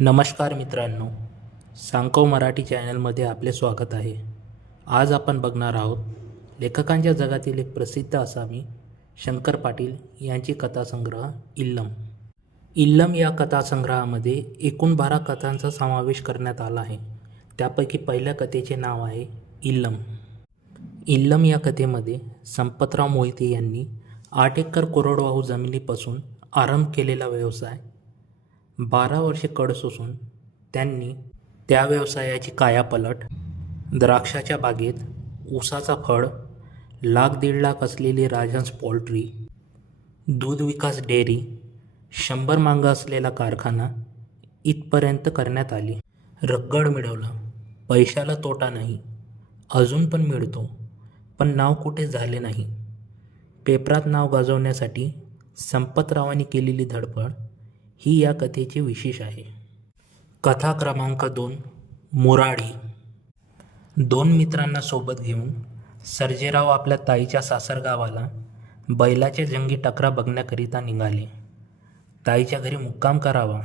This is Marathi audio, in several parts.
नमस्कार मित्रांनो सांकव मराठी चॅनलमध्ये आपले स्वागत आहे. आज आपण बघणार आहोत लेखकांच्या जगातील एक प्रसिद्ध आसामी शंकर पाटील यांची कथासंग्रह इल्लम. इल्लम या कथासंग्रहामध्ये एकूण बारा कथांचा समावेश करण्यात आला आहे. त्यापैकी पहिल्या कथेचे नाव आहे इल्लम. इल्लम या कथेमध्ये संपतराव मोहिते यांनी आठ एकर कोरडवाहू जमिनीपासून आरंभ केलेला व्यवसाय बारा वर्षे कड सोसून त्यांनी त्या व्यवसायाची कायापलट द्राक्षाच्या बागेत ऊसाचा फळ लाख दीड लाख असलेली राजहंस पोल्ट्री दूध विकास डेअरी शंभर मांगा असलेला कारखाना इथपर्यंत करण्यात आली. रगड मिळवलं पैशाला तोटा नाही अजून पण मिळतो पण नाव कुठे झाले नाही. पेपरात नाव गाजवण्यासाठी संपतरावांनी केलेली धडपड ही या कथेचे विशेष आहे. कथा क्रमांक दोन मुराडी दोन मित्रांना सोबत घेऊन सर्जेराव आपल्या ताईच्या सासरगावाला बैलाच्या जंगी टकरा बघण्याकरिता निघाले. ताईच्या घरी मुक्काम करावा.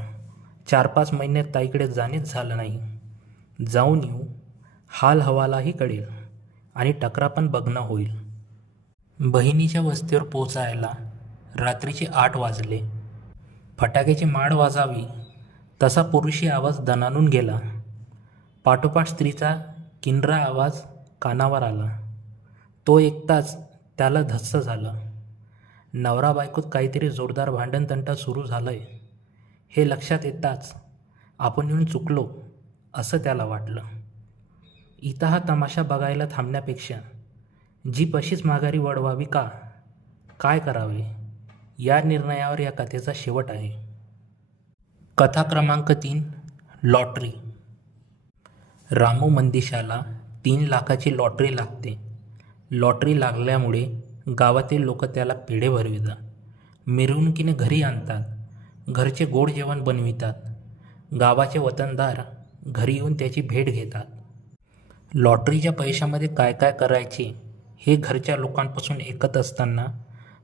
चार पाच महिन्यात ताईकडे जाणेच झालं नाही. जाऊन येऊ. हाल हवालाही कळेल आणि टकरा पण बघणं होईल. बहिणीच्या वस्तीवर पोचायला रात्रीचे आठ वाजले. फटाक्याची माळ वाजावी तसा पुरुषी आवाज दणानून गेला. पाठोपाठ स्त्रीचा किनरा आवाज कानावर आला. तो एकताच त्याला धस्स झालं. नवरा बायकोत काहीतरी जोरदार भांडणतंटा सुरू झालंय. हे लक्षात येताच आपण येऊन चुकलो असं त्याला वाटलं. इथं हा तमाशा बघायला थांबण्यापेक्षा जीप अशीच माघारी वळवावी का? काय करावे? या निर्णयावर या कथेचा शेवट आहे. कथा क्रमांक तीन लॉटरी. रामू मंदिशाला तीन लाखाची लॉटरी लागते. लॉटरी लागल्यामुळे गावातील लोक त्याला पेढे भरवितात. मिरवणुकीने घरी आणतात. घरचे गोड जेवण बनवितात. गावाचे वतनदार घरी येऊन त्याची भेट घेतात. लॉटरीच्या पैशामध्ये काय काय करायचे हे घरच्या लोकांपासून ऐकत असताना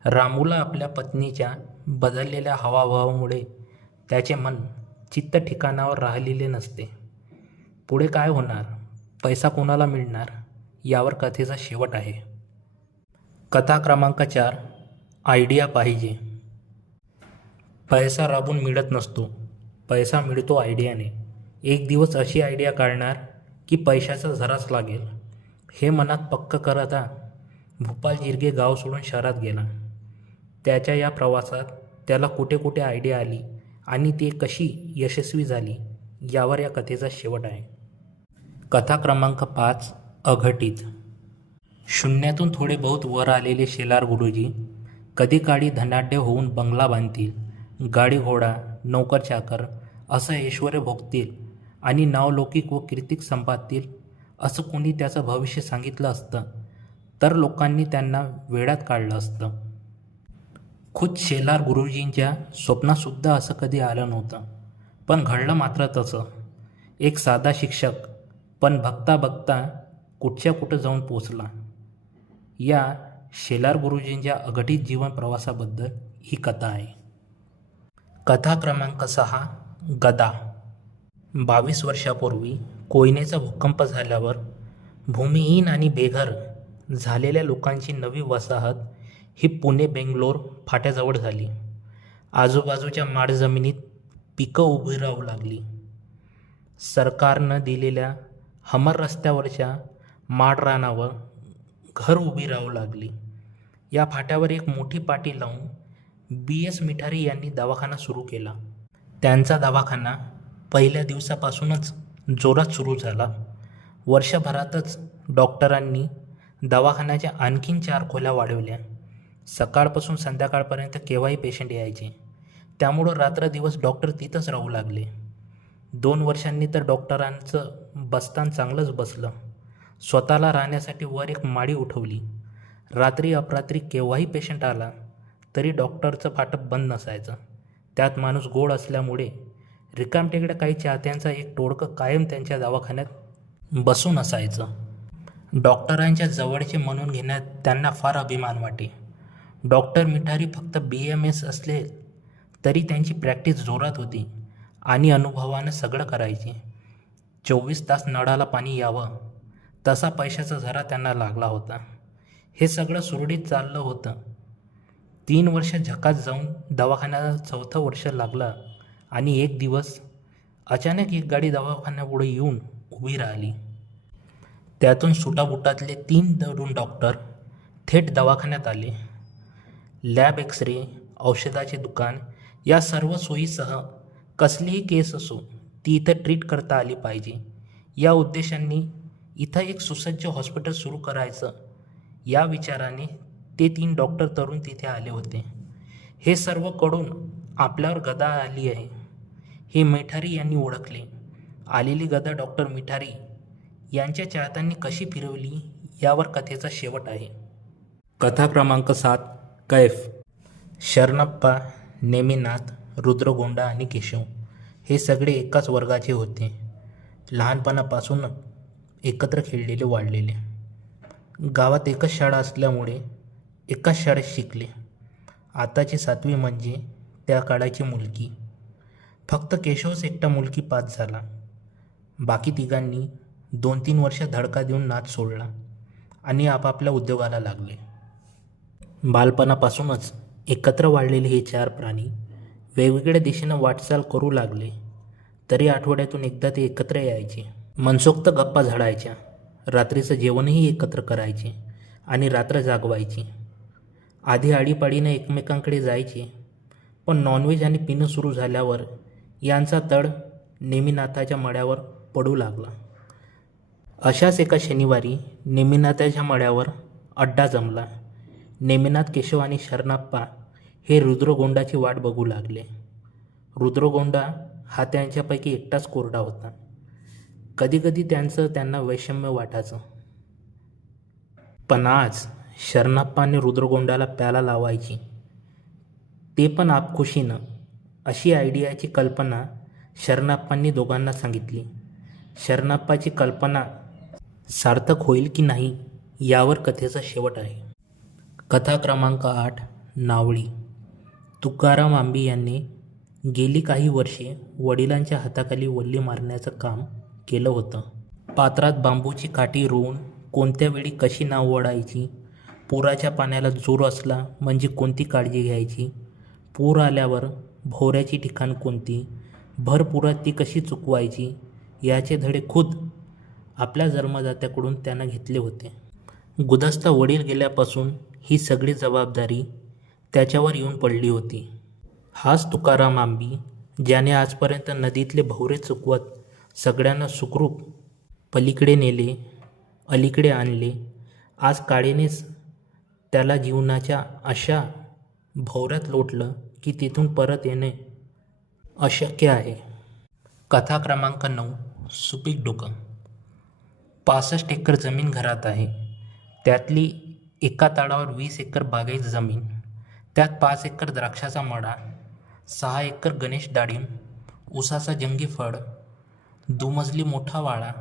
रामूला आपल्या पत्नीच्या बदललेल्या हावाभावामुळे त्याचे मन चित्त ठिकाणावर राहिलेले नसते. पुढे काय होणार? पैसा कोणाला मिळणार? यावर कथेचा शेवट आहे. कथा क्रमांक चार. आयडिया पाहिजे. पैसा राबून मिळत नसतो. पैसा मिळतो आयडियाने. एक दिवस अशी आयडिया काढणार की पैशाचा झराच लागेल. हे मनात पक्क करता भूपाल जिरगे गाव सोडून शहरात गेला. त्याच्या या प्रवासात त्याला कुठे कुठे आयडिया आली आणि ती कशी यशस्वी झाली यावर या कथेचा शेवट आहे. कथा क्रमांक पाच अघटित. शून्यातून थोडे बहुत वर आलेले शेलार गुरुजी कधी काळी धनाढ्य होऊन बंगला बांधतील गाडी घोडा नोकर चाकर असं ऐश्वर भोगतील आणि नावलौकिक व कीर्तिक संपादतील असं कोणी त्याचं भविष्य सांगितलं असतं तर लोकांनी त्यांना वेळात काढलं असतं. खुद शेलार गुरुजींच्या स्वप्नातसुद्धा असं कधी आलं नव्हतं. पण घडलं मात्र तसं. एक साधा शिक्षक पण बघता बघता कुठच्या कुठं जाऊन पोचला? या शेलार गुरुजींच्या अघटित जीवन प्रवासाबद्दल ही कथा आहे. कथा क्रमांक सहा गदा. बावीस वर्षापूर्वी कोयनेचा भूकंप झाल्यावर भूमिहीन आणि बेघर झालेल्या लोकांची नवी वसाहत ही पुणे बेंगलोर फाट्याजवळ झाली. आजूबाजूच्या माड जमिनीत पिकं उभी राहू लागली. सरकारनं दिलेल्या हमर रस्त्यावरच्या माडरानावर घर उभी राहू लागली. या फाट्यावर एक मोठी पाटी लावून बी एस मिठारी यांनी दवाखाना सुरू केला. त्यांचा दवाखाना पहिल्या दिवसापासूनच जोरात सुरू झाला. वर्षभरातच डॉक्टरांनी दवाखान्याच्या आणखीन चार खोल्या वाढवल्या. सकाळपासून संध्याकाळपर्यंत केव्हाही पेशंट यायचे. त्यामुळं रात्रदिवस डॉक्टर तिथंच राहू लागले. दोन वर्षांनी तर डॉक्टरांचं बस्तान चांगलंच बसलं. स्वतःला राहण्यासाठी वर एक माडी उठवली. रात्री अपरात्री केव्हाही पेशंट आला तरी डॉक्टरचं फाटप बंद नसायचं. त्यात माणूस गोड असल्यामुळे रिकामटेकडे काही चाहत्यांचा एक टोळकं कायम त्यांच्या दवाखान्यात बसून असायचं डॉक्टरांच्या जवळचे म्हणून घेण्यात त्यांना फार अभिमान वाटे. डॉक्टर मिठारी फक्त बी एम एस असले तरी त्यांची प्रॅक्टिस जोरात होती आणि अनुभवानं सगळं करायचे. चोवीस तास नळाला पाणी यावं तसा पैशाचा झरा त्यांना लागला होता. हे सगळं सुरळीत चाललं होतं. तीन वर्ष झकात जाऊन दवाखान्याला चौथं वर्ष लागलं आणि एक दिवस अचानक एक गाडी दवाखान्यापुढे येऊन उभी राहिली. त्यातून सुटाबुटातले तीन तरुण डॉक्टर थेट दवाखान्यात आले. लॅब एक्स रे औषधाचे दुकान या सर्व सोयीसह कसलीही केस असो ती इथं ट्रीट करता आली पाहिजे. या उद्देशांनी इथं एक सुसज्ज हॉस्पिटल सुरू करायचं. या विचाराने ते तीन डॉक्टर तरुण तिथे आले होते. हे सर्वकडून आपल्यावर गदा आली आहे. हे मिठारी यांनी ओळखले. आलेली गदा डॉक्टर मिठारी यांच्या चाहत्यांनी कशी फिरवली यावर कथेचा शेवट आहे. कथा क्रमांक सात कैफ शरणप्पा नेमिनाथ रुद्रगोंडा आणि केशव हे सगळे एकाच वर्गाचे होते. लहानपणापासून एकत्र खेळलेले वाढलेले. गावात एकच शाळा असल्यामुळे एकाच शाळेत शिकले. आताची सातवी म्हणजे त्या काळाची मुलगी. फक्त केशवच एकटा मुलगी पास झाला. बाकी तिघांनी दोन तीन वर्ष धडका देऊन नाच सोडला आणि आपापल्या उद्योगाला लागले. बालपणापासूनच एकत्र वाढलेले हे चार प्राणी वेगवेगळ्या दिशेनं वाटचाल करू लागले तरी आठवड्यातून एकदा ते एकत्र यायचे. मनसोक्त गप्पा झाडायच्या. रात्रीचं जेवणही एकत्र करायचे आणि रात्र जागवायची. आधी आडीपाडीनं एकमेकांकडे जायचे पण नॉनव्हेज आणि पिणं सुरू झाल्यावर यांचा तड नेमिनाथाच्या मळ्यावर पडू लागला. अशाच एका शनिवारी नेमिनाथाच्या मळ्यावर अड्डा जमला. नेमिनाथ केशव आणि शरणाप्पा हे रुद्रगोंडाची वाट बघू लागले. रुद्रगोंडा हा त्यांच्यापैकी एकटाच कोरडा होता. कधीकधी त्यांचं त्यांना वैषम्य वाटायचं. पण आज शरणाप्पा रुद्रगोंडाला प्याला लावायची. ते पण आपखुशीनं अशी आयडियाची कल्पना शरणाप्पांनी दोघांना सांगितली. शरणाप्पाची कल्पना सार्थक होईल की नाही यावर कथेचा शेवट आहे. कथा क्रमांक आठ नावळी. तुकाराम आंबी यांनी गेली काही वर्षे वडिलांच्या हाताखाली वल्ली मारण्याचं काम केलं होतं. पात्रात बांबूची काठी रोवून कोणत्या वेळी कशी नाव ओढायची पुराच्या पाण्याला जोर असला म्हणजे कोणती काळजी घ्यायची पूर आल्यावर भोवऱ्याची ठिकाण कोणती भरपुरात ती कशी चुकवायची याचे धडे खुद आपल्या जन्मदात्याकडून त्यानं घेतले होते. गुदस्ता वडील गेल्यापासून ही सगळी जबाबदारी त्याच्यावर येऊन पडली होती. हाच तुकाराम आंबी ज्याने आजपर्यंत नदीतले भोवरे चुकवत सगळ्यांना सुखरूप पलीकडे नेले अलीकडे आणले आज काळेनेच त्याला जीवनाच्या अशा भोवऱ्यात लोटलं की तिथून परत येणे अशक्य आहे. कथा क्रमांक नऊ सुपीक डोकं. पासष्ट एकर जमीन घरात आहे. त्यातली एका ताडावर वीस एकर बागायत जमीन त्यात पाच एकर द्राक्षाचा मडा सहा एकर गणेश डाळिंब उसाचा जंगी फळ दुमजली मोठा वाडा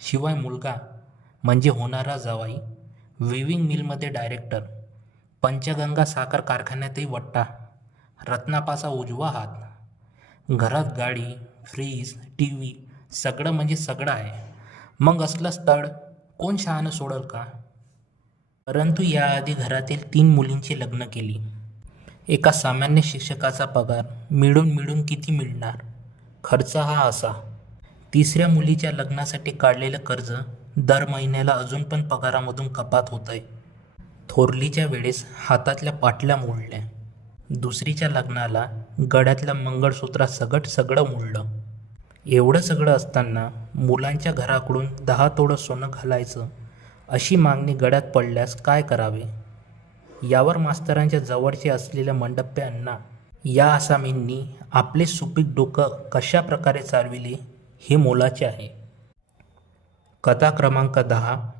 शिवाय मुलगा म्हणजे होणारा जावाई विविंग मिलमध्ये डायरेक्टर पंचगंगा साखर कारखान्यातही वट्टा रत्नापाचा उजवा हात घरात गाडी फ्रीज टी व्ही सगळं म्हणजे सगळं आहे. मग असलं स्थळ कोण शहाणं सोडल का? परंतु याआधी घरातील तीन मुलींची लग्न केली. एका सामान्य शिक्षकाचा पगार मिळून मिळून किती मिळणार? खर्च हा असा. तिसऱ्या मुलीच्या लग्नासाठी काढलेलं कर्ज दर महिन्याला अजून पण पगारामधून कपात होत आहे थोरलीच्या वेळेस हातातल्या पाटल्या मोडल्या. दुसरीच्या लग्नाला गड्यातल्या मंगळसूत्रात सगट सगळं मोडलं. एवढं सगळं असताना मुलांच्या घराकडून दहा तोडं सोनं घालायचं अशी मागणी गळ्यात पडल्यास काय करावे? यावर मास्तरांच्या जवळचे असलेल्या मंडप्यांना या आसामींनी आपले सुपीक डोकं कशा प्रकारे चालविले हे मोलाचे आहे. कथा क्रमांक दहा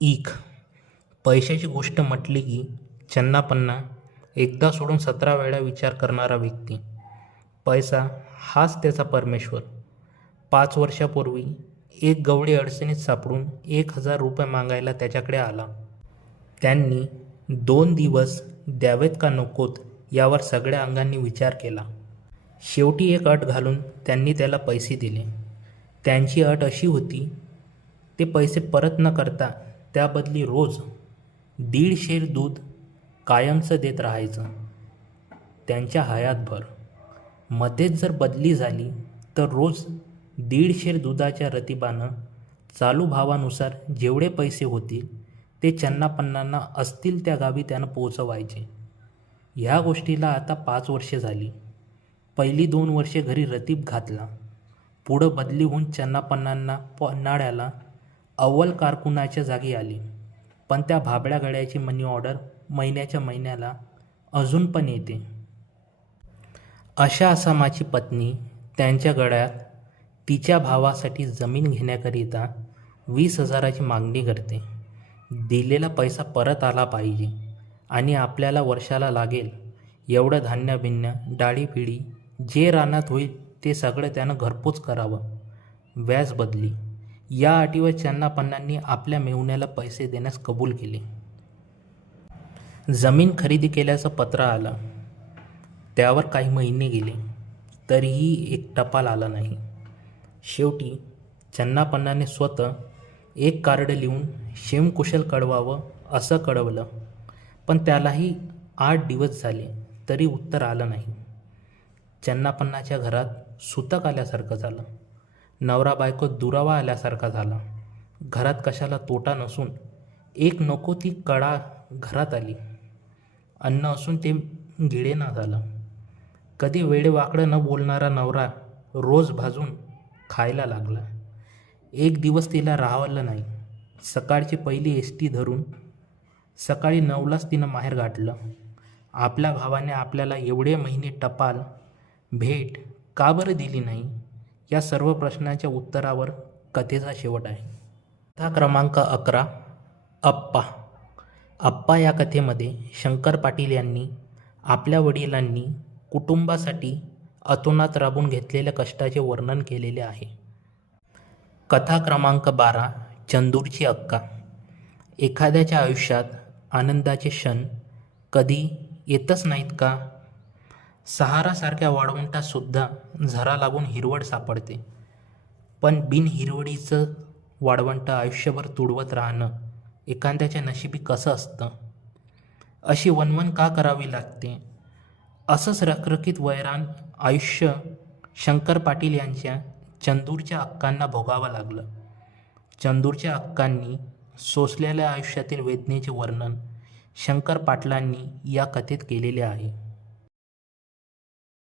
ईख. पैशाची गोष्ट म्हटली की चन्नापन्ना एकदा सोडून सतरा वेळा विचार करणारा व्यक्ती. पैसा हाच त्याचा परमेश्वर. पाच वर्षापूर्वी एक गवळी अडचणीत सापडून एक हजार रुपये मागायला त्याच्याकडे आला. त्यांनी दोन दिवस द्यावेत का नकोत यावर सगळ्या अंगांनी विचार केला. शेवटी एक अट घालून त्यांनी त्याला पैसे दिले. त्यांची अट अशी होती ते पैसे परत न करता त्याबदली रोज दीड शेर दूध कायमचं देत राहायचं. त्यांच्या हयातभर मध्येच जर बदली झाली तर रोज दीडशेर दुधाच्या रतिबानं चालू भावानुसार जेवढे पैसे होतील ते चन्नापन्नांना असतील त्या गावी त्यानं पोचवायचे ह्या गोष्टीला आता पाच वर्षे झाली. पहिली दोन वर्षे घरी रतीब घातला. पुढं बदली होऊन चन्नापन्नांना पन्हाळ्याला अव्वल कारकुनाच्या जागी आली. पण त्या भाबड्या गड्याची मनी ऑर्डर महिन्याच्या महिन्याला अजून पण येते. अशा आसामाची पत्नी त्यांच्या गळ्यात तिच्या भावासाठी जमीन घेण्याकरिता वीस हजाराची मागणी करते. दिलेला पैसा परत आला पाहिजे आणि आपल्याला वर्षाला लागेल. एवढं धान्य बिन्य डाळी जे रानात होईल ते सगळं त्यानं घरपोच करावं. व्याज बदली. या अटीवर चन्नापन्नांनी आपल्या मेहुण्याला पैसे देण्यास कबूल केले. जमीन खरेदी केल्याचं पत्र आलं. त्यावर काही महिने गेले. तरीही एक टपाल आला नाही. शेवटी चन्नापन्नाने स्वतः एक कार्ड लिहून शेमकुशल कळवावं असं कळवलं. पण त्यालाही आठ दिवस झाले तरी उत्तर आलं नाही. चन्नापन्नाच्या घरात सुतक आल्यासारखं झालं. नवरा बायको दुरावा आल्यासारखा झाला. घरात कशाला तोटा नसून एक नको ती कळा घरात आली. अन्न असून ते गिळेना झालं. कधी वेडेवाकडं न बोलणारा नवरा रोज भाजून खायला लागला. एक दिवस तिला राहावलं नाही. सकाळची पहिली एस टी धरून सकाळी नऊलाच तिनं माहेर गाठलं. आपल्या भावाने आपल्याला एवढे महिने टपाल भेट का बरं दिली नाही? या सर्व प्रश्नाच्या उत्तरावर कथेचा शेवट आहे. कथा क्रमांक अकरा अप्पा. अप्पा या कथेमध्ये शंकर पाटील यांनी आपल्या वडिलांनी कुटुंबासाठी अतोनात राबून घेतलेल्या कष्टाचे वर्णन केलेले आहे. कथा क्रमांक बारा चंदूरची अक्का. एखाद्याच्या आयुष्यात आनंदाचे क्षण कधी येतच नाहीत का? सहारासारख्या वाळवंटातसुद्धा झरा लागून हिरवळ सापडते. पण बिनहिरवळीचं वाळवंट आयुष्यभर तुडवत राहणं एखाद्याच्या नशिबी कसं असतं? अशी वनवन का करावी लागते? असंच रखरखीत वैरान आयुष्य शंकर पाटील यांच्या चंदूरच्या अक्कांना भोगावं लागलं. चंदूरच्या अक्कांनी सोसलेल्या आयुष्यातील वेदनेचे वर्णन शंकर पाटलांनी या कथेत केलेले आहे.